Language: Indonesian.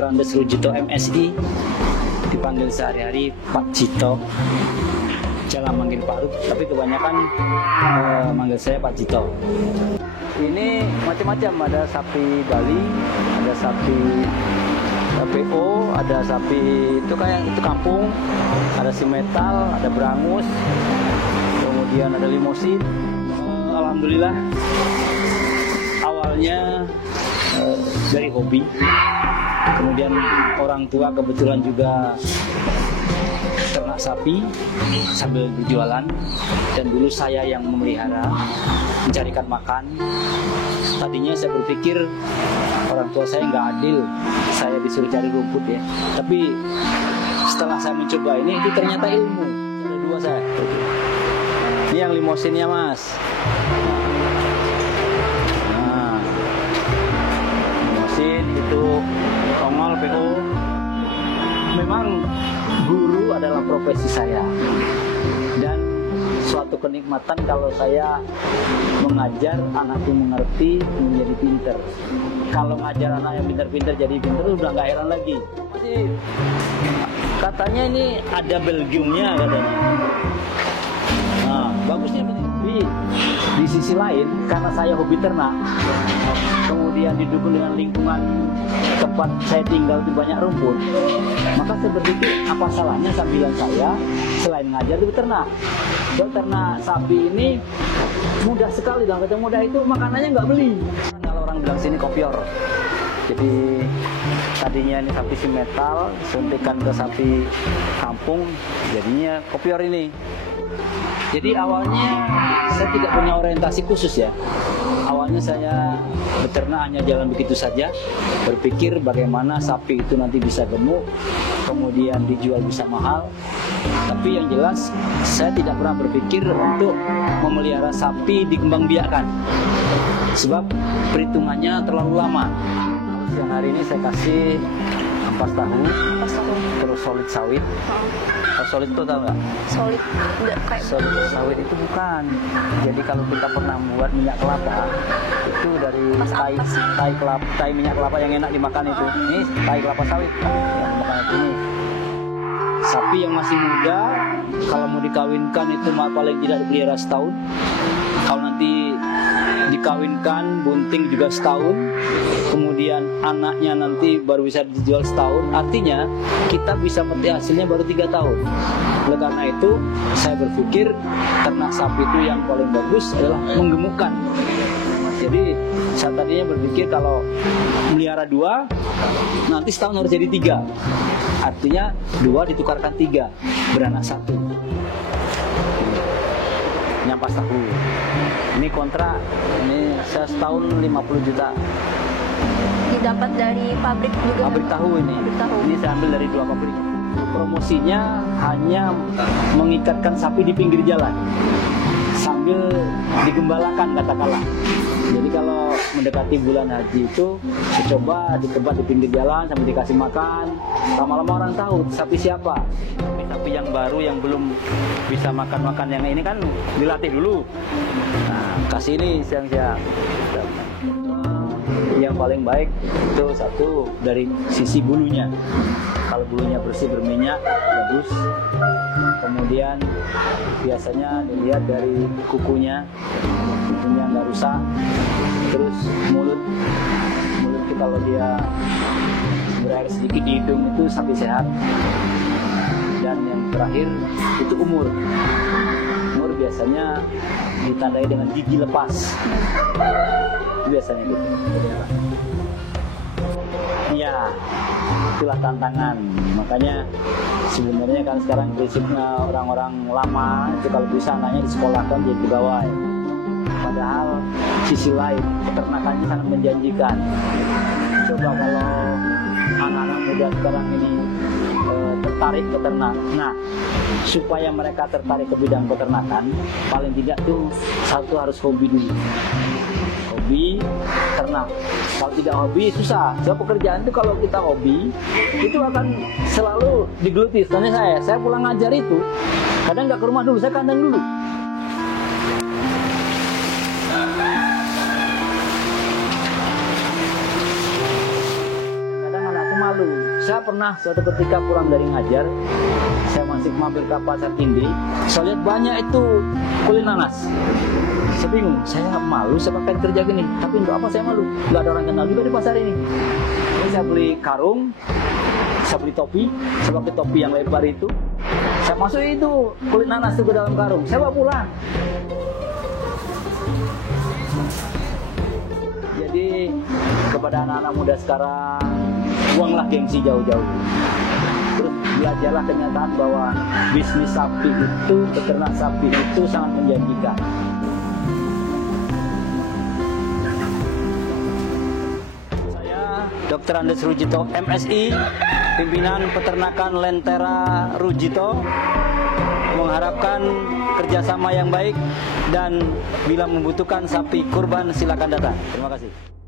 Dr. Andes Rujito MSI, dipanggil sehari-hari Pak Jito. Jangan manggil Pak Rut, tapi kebanyakan manggil saya Pak Jito. Ini macam-macam, ada sapi Bali, ada sapi PO, ada sapi itu kayak itu kampung, ada si metal, ada berangus, kemudian ada limosin. Alhamdulillah awalnya dari hobi, kemudian orang tua kebetulan juga ternak sapi sambil berjualan, dan dulu saya yang memelihara, mencarikan makan. Tadinya saya berpikir orang tua saya nggak adil, saya disuruh cari rumput ya. Tapi setelah saya mencoba ini, itu ternyata ilmu. Ada dua saya. Ini yang limosinnya mas. Nah, limosin itu ongol PO. Memang guru adalah profesi saya, dan suatu kenikmatan kalau saya mengajar anak itu mengerti, menjadi pinter. Kalau ngajar anak yang pinter-pinter jadi pinter, udah nggak heran lagi. Masih katanya ini ada Belgiumnya katanya. Nah, bagusnya di sisi lain, karena saya hobi ternak, kemudian didukung dengan lingkungan tempat saya tinggal itu banyak rumput, maka saya berpikir apa salahnya sambilan saya selain ngajar itu ternak. Ternak sapi ini mudah sekali, dalam kata mudah itu makanannya nggak beli. Kalau orang bilang sini kopior, jadi tadinya ini sapi si metal, suntikan ke sapi kampung, jadinya kopior ini. Jadi awalnya saya tidak punya orientasi khusus ya. Awalnya saya beternak hanya jalan begitu saja, berpikir bagaimana sapi itu nanti bisa gemuk, kemudian dijual bisa mahal. Tapi yang jelas saya tidak pernah berpikir untuk memelihara sapi dikembangbiakkan, sebab perhitungannya terlalu lama. Siang hari ini saya kasih ampas tahu, terus solid sawit. Solid itu tahu nggak? Solid, kayak solid sawit itu bukan. Jadi kalau kita pernah buat minyak kelapa, itu dari tai minyak kelapa yang enak dimakan itu. Ini tai kelapa sawit yang dimakan itu. Ini sapi yang masih muda, kalau mau dikawinkan itu paling tidak dipelihara setahun. Kalau nanti dikawinkan bunting juga setahun, kemudian anaknya nanti baru bisa dijual setahun. Artinya kita bisa petik hasilnya baru 3 tahun. Oleh karena itu saya berpikir ternak sapi itu yang paling bagus adalah menggemukkan. Jadi saya tadinya berpikir kalau melihara 2, nanti setahun harus jadi 3. Artinya 2 ditukarkan 3, beranak 1. Nyampas tahu. Ini kontrak, ini saya setahun 50 juta. Didapat dari pabrik juga? Pabrik tahu ini. Pabrik tahu. Ini saya ambil dari 2 pabrik. Promosinya hanya mengikatkan sapi di pinggir jalan sambil digembalakan katakanlah. Jadi kalau mendekati bulan haji itu coba dikebat di pinggir jalan sambil dikasih makan. Lama-lama orang tahu sapi siapa. Sapi yang baru yang belum bisa makan yang ini kan dilatih dulu. Nah, kasih ini siang-siang. Yang paling baik itu satu dari sisi bulunya. Kalau bulunya bersih berminyak bagus. Kemudian biasanya dilihat dari kukunya nggak rusak. Terus mulut itu kalau dia berair sedikit di hidung itu sapi sehat. Dan yang terakhir itu umur biasanya ditandai dengan gigi lepas. Biasanya gitu. Iya, itulah tantangan. Makanya sebenarnya kan sekarang prinsipnya orang-orang lama itu kalau bisa anaknya disekolahkan jadi pegawai. Padahal sisi lain peternakannya sangat menjanjikan. Coba kalau anak-anak muda sekarang ini tertarik ke ternak. Nah, supaya mereka tertarik ke bidang peternakan, paling tidak tuh satu harus hobi dulu. Hobi ternak. Kalau tidak hobi susah. Sebab pekerjaan itu kalau kita hobi itu akan selalu digeluti. Soalnya saya pulang ngajar itu kadang nggak ke rumah dulu, saya kandang dulu. Kadang anakku malu. Saya pernah suatu ketika pulang dari ngajar, saya masih mampir ke pasar Indi, saya lihat banyak itu kulit nanas. Saya bingung, saya malu saya pakai kerja gini, tapi untuk apa saya malu? Nggak ada orang kenal juga di pasar ini. Jadi saya beli karung, saya beli topi, saya pakai topi yang lebar itu, saya masuk itu kulit nanas itu ke dalam karung, saya bawa pulang. Jadi kepada anak-anak muda sekarang, buanglah gengsi jauh-jauh. Terus belajarlah kenyataan bahwa bisnis sapi itu, peternak sapi itu sangat menjanjikan. Saya Dr. Andes Rujito, MSI, pimpinan peternakan Lentera Rujito, mengharapkan kerjasama yang baik dan bila membutuhkan sapi kurban silakan datang. Terima kasih.